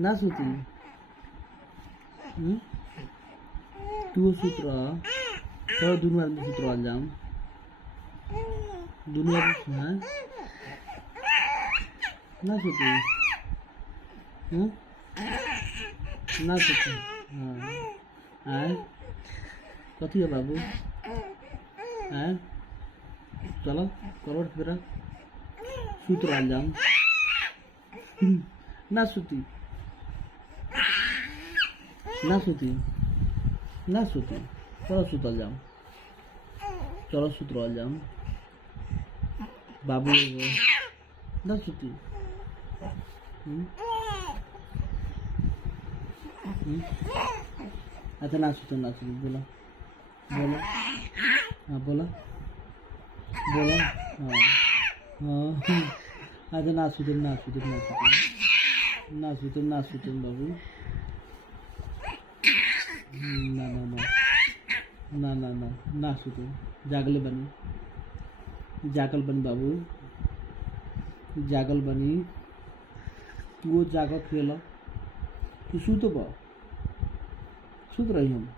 ना सुती तू सुत रह तो दुनू आदमी सुत रहल जाम दुनू आदमी हाँ ना सुती ना सुती हाँ आए कथी है बाबू आए चलो करो फिर सुत रहल जाम ना सुती ना सुती ना सुती चलो सुतल जाम चलो सुत रहल जाम बाबू एगो ना सुती अच्छा ना सुती बोला बोला हाँ बोला बोला हाँ हाँ अच्छा ना सुती बाबू ना ना ना ना ना ना ना सुते जागल बनी बाबू जागल बनी तू जाग खेल तू सुत रही हम